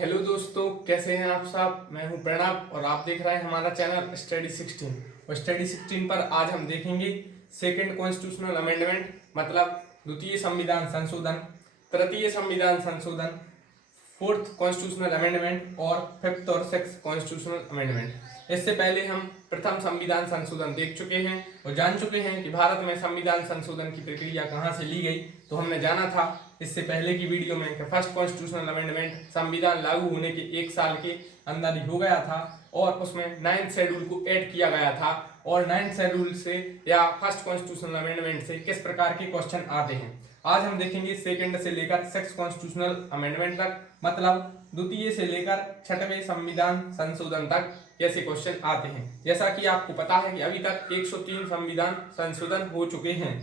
Hello दोस्तों, कैसे हैं आप सब। मैं हूं प्रणव और आप देख रहे हैं हमारा चैनल स्टडी 16। और स्टडी 16 पर आज हम देखेंगे सेकंड कॉन्स्टिट्यूशनल अमेंडमेंट, मतलब द्वितीय संविधान संशोधन, तृतीय संविधान संशोधन, फोर्थ कॉन्स्टिट्यूशनल अमेंडमेंट और फिफ्थ और सिक्स्थ कॉन्स्टिट्यूशनल अमेंडमेंट। इससे पहले हम प्रथम संविधान संशोधन देख चुके हैं और जान चुके हैं कि भारत में संविधान संशोधन की प्रक्रिया कहां से ली गई। तो हमने जाना था इससे पहले की वीडियो में कि फर्स्ट कॉन्स्टिट्यूशनल अमेंडमेंट संविधान लागू होने के एक साल के अंदर ही हो गया था और उसमें 9th शेड्यूल को ऐड किया गया था। और 9th शेड्यूल से या फर्स्ट कॉन्स्टिट्यूशनल अमेंडमेंट से किस प्रकार के क्वेश्चन आते हैं। आज हम देखेंगे सेकंड से लेकर सिक्स कॉन्स्टिट्यूशनल अमेंडमेंट तक, मतलब द्वितीय से लेकर छठवें संविधान संशोधन तक कैसे क्वेश्चन आते हैं। जैसा कि आपको पता है कि अभी तक 103 संविधान संशोधन हो चुके हैं।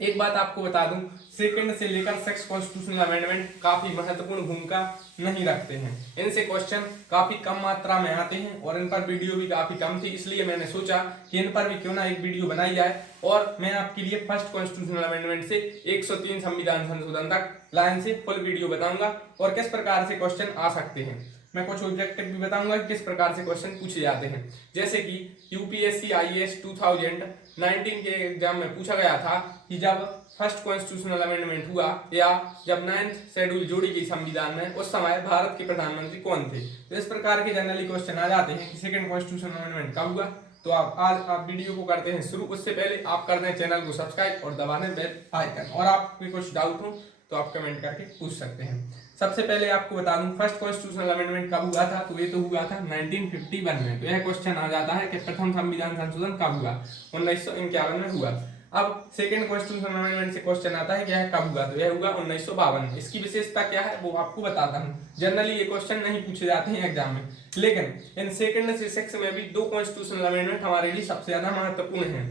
एक बात आपको बता दूं, सेकंड से लेकर सिक्स कॉन्स्टिट्यूशनल अमेंडमेंट काफी महत्वपूर्ण भूमिका नहीं रखते हैं। इनसे क्वेश्चन काफी कम मात्रा में आते हैं और इन पर वीडियो भी काफी कम थी, इसलिए मैंने सोचा कि इन पर भी क्यों ना एक वीडियो बनाई जाए। और मैं आपके लिए फर्स्ट कॉन्स्टिट्यूशनल अमेंडमेंट से 103 संविधान संशोधन तक लाइन से फुल वीडियो बताऊंगा और किस प्रकार से क्वेश्चन आ सकते हैं। मैं कुछ ऑब्जेक्टिव भी बताऊंगा कि किस प्रकार से क्वेश्चन पूछे जाते हैं। जैसे कि यूपीएससी आईएएस 2019 के एग्जाम में पूछा गया था कि जब फर्स्ट कॉन्स्टिट्यूशनल अमेंडमेंट हुआ या जब 9th शेड्यूल जोड़ी गई संविधान में, उस समय भारत के प्रधानमंत्री कौन थे। तो इस प्रकार के जनरली क्वेश्चन आ जाते हैं कि सेकंड कॉन्स्टिट्यूशनल अमेंडमेंट कब हुआ। तो आप वीडियो को करते हैं शुरू। उससे पहले आप कर दें चैनल को सब्सक्राइब और दबा दें बेल आइकन। और आपके कुछ डाउट हो तो आप कमेंट करके पूछ सकते हैं। सबसे पहले आपको बता दूं फर्स्ट कॉन्स्टिट्यूशनल अमेंडमेंट कब हुआ था। तो ये तो हुआ था 1951 में। तो यह क्वेश्चन आ जाता है कि प्रथम संविधान संशोधन कब हुआ। 1951 में हुआ। अब सेकंड कॉन्स्टिट्यूशनल अमेंडमेंट से क्वेश्चन आता है कि यह कब हुआ। तो यह हुआ 1952 में। इसकी विशेषता क्या है वो आपको बताता हूँ। जनरली ये क्वेश्चन नहीं पूछे जाते हैं एग्जाम में, लेकिन इन सेकंड से सिक्स में भी दो कॉन्स्टिट्यूशनल अमेंडमेंट हमारे लिए सबसे ज्यादा महत्वपूर्ण है।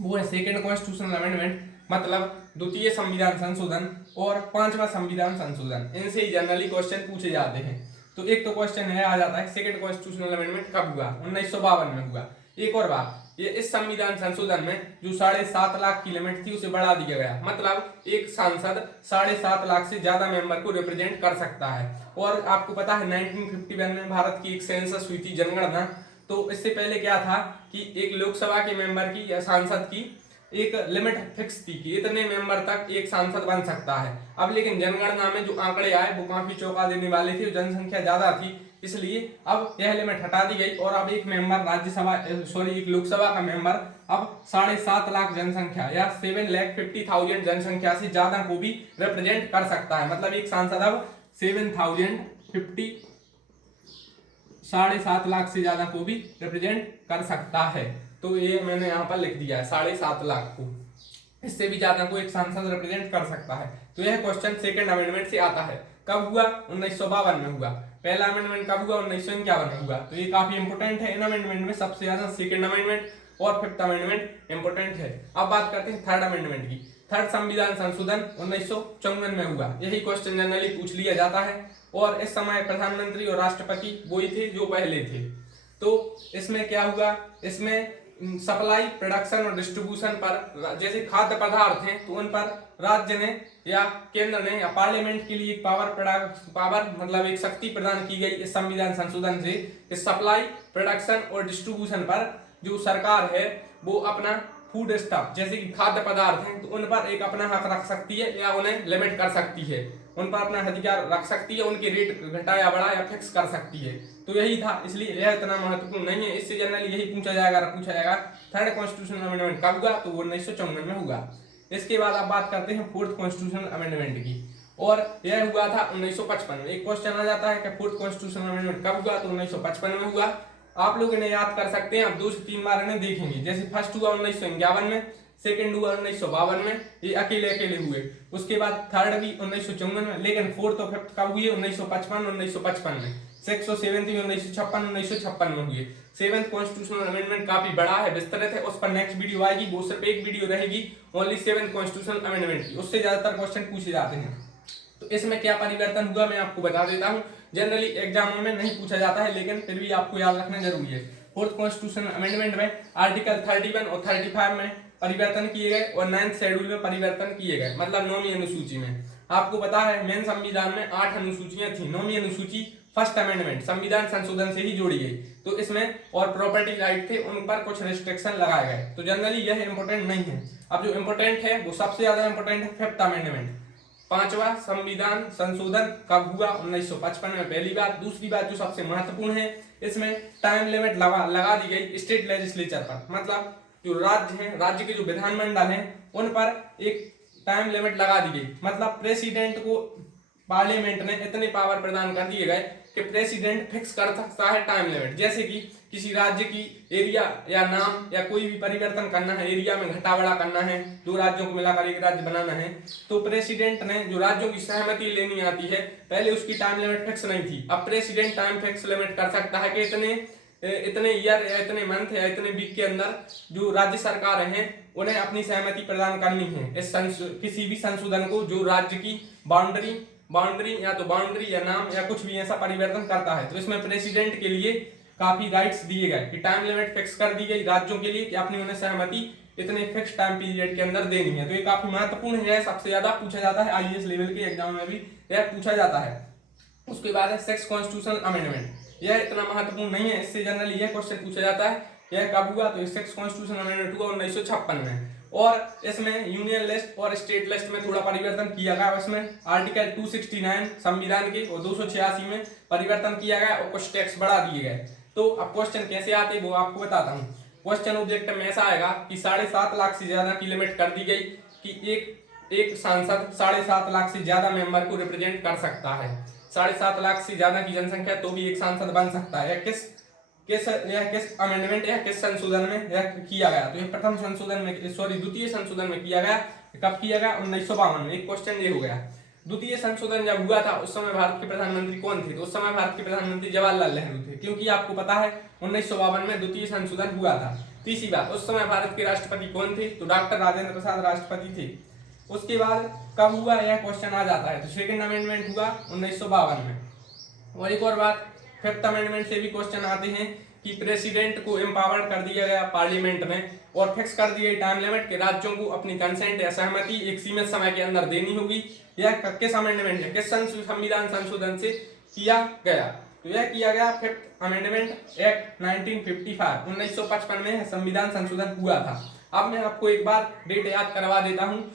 वो है सेकंड कॉन्स्टिट्यूशनल अमेंडमेंट, मतलब द्वितीय संविधान संशोधन, और पांचवा संविधान संशोधन। इनसे ही जनरली क्वेश्चन पूछे जाते हैं। तो एक तो क्वेश्चन है आ जाता है सेकंड कॉन्स्टिट्यूशनल अमेंडमेंट कब हुआ। 1952 में हुआ। एक और बात, ये इस संविधान संशोधन में जो 7.5 लाख की लिमिट थी उसे बढ़ा दिया गया, मतलब एक सांसद 7.5 लाख से ज्यादा मेंबर को रिप्रेजेंट कर सकता है। और आपको पता है 1951 में भारत की एक सेंसस हुई थी, जनगणना। तो इससे पहले क्या था कि एक लोकसभा के मेंबर की या सांसद की एक लिमिट फिक्स थी कि इतने मेंबर तक एक सांसद बन सकता है। अब लेकिन जनगणना में जो आंकड़े आए वो काफी चौंका देने वाले थे, जनसंख्या ज्यादा थी, इसलिए अब यह लिमिट हटा दी गई और अब एक मेंबर राज्यसभा एक लोकसभा का मेंबर अब 7.5 लाख जनसंख्या या 7,50,000 जनसंख्या से ज्यादा को भी रिप्रेजेंट कर सकता है। मतलब एक सांसद अब 7,50 लाख से ज्यादा को भी रिप्रेजेंट कर सकता है। तो ये मैंने यहाँ पर लिख दिया है 7.5 लाख को, इससे भी ज्यादा को एक सांसद रिप्रेजेंट कर सकता है। तो यह क्वेश्चन सेकंड अमेंडमेंट से आता है। कब हुआ? 1952 में हुआ। पहला अमेंडमेंट कब हुआ? 1951 में हुआ। तो ये काफी इंपोर्टेंट है। इन अमेंडमेंट में सबसे ज्यादा सेकंड अमेंडमेंट और फिफ्थ अमेंडमेंट इंपोर्टेंट है। अब बात करते हैं थर्ड अमेंडमेंट की। थर्ड संविधान संशोधन 1954 में हुआ। यही क्वेश्चन जनरली पूछ लिया जाता है और इस समय प्रधानमंत्री और राष्ट्रपति वही थे जो पहले थे। तो इसमें क्या हुआ, इसमें सप्लाई, प्रोडक्शन और डिस्ट्रीब्यूशन पर, जैसे खाद्य पदार्थ हैं तो उन पर राज्य ने या केंद्र ने या पार्लियामेंट के लिए पावर मतलब एक शक्ति प्रदान की गई इस संविधान संशोधन से। इस सप्लाई, प्रोडक्शन और डिस्ट्रीब्यूशन पर जो सरकार है वो अपना फूड स्टॉक जैसे कि खाद्य पदार्थ हैं तो उन पर एक अपना हक रख सकती है या उन्हें लिमिट कर सकती है, उन पर अपना अधिकार रख सकती है, उनके रेट घटा या बढ़ा या फिक्स कर सकती है। तो यही था, इसलिए यह इतना महत्वपूर्ण नहीं है। इससे जनरली यही पूछा जाएगा थर्ड कॉन्स्टिट्यूशनल अमेंडमेंट कब हुआ। तो वो 1954 में हुआ। इसके बाद आप बात करते हैं फोर्थ कॉन्स्टिट्यूशनल अमेंडमेंट की, और यह हुआ था 1955 में। एक क्वेश्चन आ जाता है कि फोर्थ कॉन्स्टिट्यूशनल अमेंडमेंट कब हुआ। तो 1955 में हुआ। आप लोग इन्हें याद कर सकते हैं, अब 2 से 3 बार इन्हें देखेंगे। जैसे फर्स्ट हुआ 1951 में, सेकंड हुआ 1952 में, ये अकेले अकेले हुए। उसके बाद थर्ड भी 1954 में, लेकिन फोर्थ और फिफ्थ कब हुए? 1955 में। सिक्स और सेवेंथ भी 1956 में हुए। सेवेंथ कॉन्स्टिट्यूशनल अमेंडमेंट काफी बड़ा है, विस्तृत है, उस पर नेक्स्ट वीडियो आएगी। वो सिर्फ एक वीडियो रहेगी ओनली सेवेंथ कॉन्स्टिट्यूशनल अमेंडमेंट की, उससे ज्यादातर क्वेश्चन पूछे जाते हैं। तो इसमें क्या परिवर्तन हुआ मैं आपको बता देता हूँ। जनरली एग्जामों में नहीं पूछा जाता है, लेकिन फिर भी आपको याद रखना जरूरी है। फोर्थ कॉन्स्टिट्यूशनल अमेंडमेंट में आर्टिकल 31 और 35 में परिवर्तन किए गए और 9th शेड्यूल में परिवर्तन किए गए, मतलब 9वीं अनुसूची में। आपको पता है मेन संविधान में 8 अनुसूचियां थी। 9वीं अनुसूची फर्स्ट अमेंडमेंट संविधान संशोधन से ही जोड़ी गई, तो इसमें और प्रॉपर्टी राइट थे उन पर कुछ रिस्ट्रिक्शन लगाए गए, तो जनरली यह इंपॉर्टेंट नहीं है। अब जो इंपॉर्टेंट है वो सबसे ज्यादा इंपॉर्टेंट है फिफ्थ अमेंडमेंट। 5वां संविधान संशोधन कब हुआ? 1955 में पहली बात। दूसरी बात जो सबसे महत्वपूर्ण है, इसमें टाइम लिमिट लगा दी गई स्टेट लेजिस्लेचर पर, मतलब जो राज्य है, राज्य के जो विधानमंडल हैं उन पर एक टाइम लिमिट लगा दी गई। मतलब प्रेसिडेंट को पार्लियामेंट ने इतने पावर प्रदान कर दिए गए कि प्रेसिडेंट फिक्स कर सकता है टाइम लिमिट। जैसे कि किसी राज्य की एरिया या नाम या कोई भी परिवर्तन करना है, एरिया में घटा बढ़ा करना है, 2 राज्यों को मिलाकर एक राज्य बनाना है, तो प्रेसिडेंट ने जो राज्यों की सहमति लेनी आती है, पहले उसकी टाइम लिमिट फिक्स नहीं थी। अब प्रेसिडेंट टाइम फिक्स लिमिट कर सकता है कि इतने ईयर या इतने मंथ या इतने वीक के अंदर जो राज्य सरकार हैं उन्हें अपनी सहमति प्रदान करनी है इस किसी भी संशोधन को जो राज्य की बाउंड्री या तो बाउंड्री या नाम या कुछ भी ऐसा परिवर्तन करता है। तो इसमें प्रेसिडेंट के लिए काफी राइट्स दिए गए कि टाइम लिमिट फिक्स कर दी गई राज्यों के लिए कि अपनी उन्हें सहमति इतने फिक्स टाइम पीरियड के अंदर देनी है। तो ये काफी महत्वपूर्ण है, सबसे ज्यादा पूछा जाता है आईएएस लेवल के एग्जाम में भी यह पूछा जाता है। उसके बाद है सिक्स्थ कॉन्स्टिट्यूशनल अमेंडमेंट। यह इतना महत्वपूर्ण नहीं है, इससे जनरली यह क्वेश्चन पूछा जाता है यह कब हुआ? तो सिक्स्थ कॉन्स्टिट्यूशनल अमेंडमेंट हुआ 1956 में, और इसमें यूनियन लिस्ट और स्टेट लिस्ट में थोड़ा परिवर्तन किया गया। इसमें आर्टिकल 269 संविधान के और 286 में परिवर्तन किया गया और कुछ टैक्स बढ़ा दिए गए। तो अब क्वेश्चन कैसे आते वो आपको बताता हूँ। क्वेश्चन ऑब्जेक्टिव में ऐसा आएगा कि 7.5 लाख से ज्यादा की लिमिट कर दी गई कि एक सांसद 7.5 लाख से ज्यादा मेंबर को रिप्रेजेंट कर सकता है। 7.5 लाख से ज्यादा की जनसंख्या तो भी एक सांसद बन सकता है। किस अमेंडमेंट या किस संशोधन में यह किया गया? तो यह प्रथम संशोधन में द्वितीय संशोधन में किया गया। कब किया गया? 1952 में। एक क्वेश्चन ये हो गया। द्वितीय संशोधन जब हुआ था उस समय भारत के प्रधानमंत्री कौन थे? तो उस समय भारत के प्रधानमंत्री जवाहरलाल नेहरू थे, क्योंकि आपको पता है 1952 में द्वितीय संशोधन हुआ था। तीसरी बात, उस समय भारत के राष्ट्रपति कौन थे? तो डॉक्टर राजेंद्र प्रसाद राष्ट्रपति थे। उसके बाद कब हुआ यह क्वेश्चन आ जाता है, तो सेकंड अमेंडमेंट हुआ 1952 में। और एक और बात, फिफ्थ अमेंडमेंट से भी क्वेश्चन आते हैं कि प्रेसिडेंट को एम्पावर कर दिया गया पार्लियामेंट में और फिक्स कर दी गई टाइम लिमिट के राज्यों को अपनी कंसेंट या सहमति एक सीमित समय के अंदर देनी होगी। यह किस अमेंडमेंट है, किस संविधान संशोधन से किया गया? तो यह किया गया फिफ्थ अमेंडमेंट एक्ट 1955 1955 में संविधान संशोधन हुआ था। अब मैं आपको एक बार डेट याद करवा देता हूँ।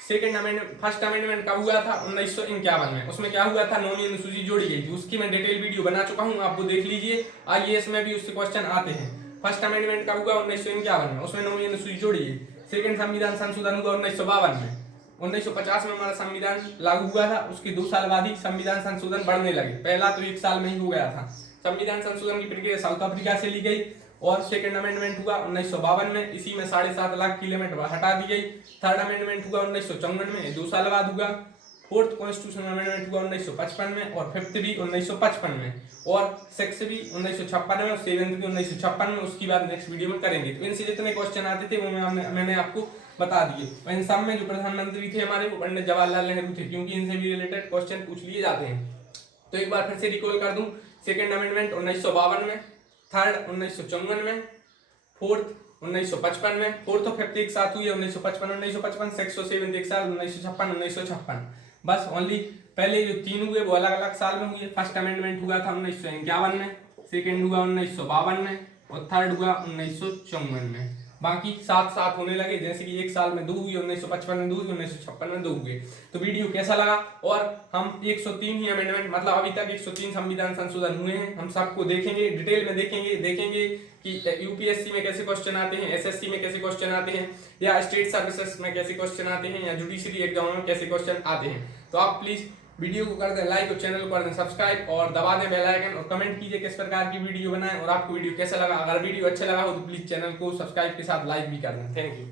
फर्स्ट अमेंडमेंट कब हुआ था? 1951 में। उसमें क्या हुआ था? 9वीं अनुसूची जोड़ी गई थी, उसकी मैं डिटेल वीडियो बना चुका हूँ, आप वो देख लीजिए। आईएएस में भी उससे क्वेश्चन आते हैं। फर्स्ट अमेंडमेंट कब हुआ? 1951 में, उसमें 9वीं अनुसूची जोड़ी गई। सेकंड संविधान संशोधन हुआ 1952 में। 1950 में हमारा संविधान लागू हुआ था, उसके 2 साल बाद ही संविधान संशोधन बढ़ने लगे। पहला तो 1 साल में ही हो गया था। संविधान संशोधन की प्रक्रिया साउथ अफ्रीका से ली गई और सेकंड अमेंडमेंट हुआ 1952 में, इसी में 7.5 लाख की लिमिट हटा दी गई। थर्ड अमेंडमेंट हुआ 1954 में, 2 साल बाद हुआ। फोर्थ कॉन्स्टिट्यूशनल अमेंडमेंट हुआ 1955 में और फिफ्थ भी 1955 में और सिक्स्थ भी 1956 में और सेवेंथ भी 1956 में। उसकी बात नेक्स्ट वीडियो में करेंगे। तो इनसे जितने क्वेश्चन आते थे वो मैंने आपको बता दिए। और इन सब में जो प्रधानमंत्री थे हमारे वो पंडित जवाहरलाल नेहरू थे, क्योंकि इनसे भी रिलेटेड क्वेश्चन पूछ लिए जाते हैं। तो एक बार फिर से रिकॉल कर दूं, सेकंड अमेंडमेंट 1952 में, थर्ड 1954 में, फोर्थ 1955 में, फोर्थ और फिफ्थ एक साथ हुई है 1955 सिक्स और सेवेंथ एक साथ 1956 बस। ओनली पहले जो 3 हुए वो अलग अलग साल में हुए। फर्स्ट अमेंडमेंट हुआ था 1951 में, सेकंड हुआ 1952 में और थर्ड हुआ 1954 में। बाकी साथ होने लगे, जैसे कि एक साल में 2 हुई, 1955 में 2 हुई, 1956 में 2 हुए। तो वीडियो कैसा लगा? और हम 103 ही अमेंडमेंट, मतलब अभी तक 103 संविधान संशोधन हुए हैं, हम सबको देखेंगे, डिटेल में देखेंगे कि यूपीएससी में कैसे क्वेश्चन आते हैं, एसएससी में कैसे क्वेश्चन आते हैं, या स्टेट सर्विसेज में कैसे क्वेश्चन आते हैं, या जुडिशरी एग्जाम में कैसे क्वेश्चन आते हैं। तो आप प्लीज वीडियो को कर दें लाइक और चैनल को कर दें सब्सक्राइब और दबा दें बेल आइकन और कमेंट कीजिए किस प्रकार की वीडियो बनाएं और आपको वीडियो कैसा लगा। अगर वीडियो अच्छा लगा हो तो प्लीज चैनल को सब्सक्राइब के साथ लाइक भी कर दें। Thank you.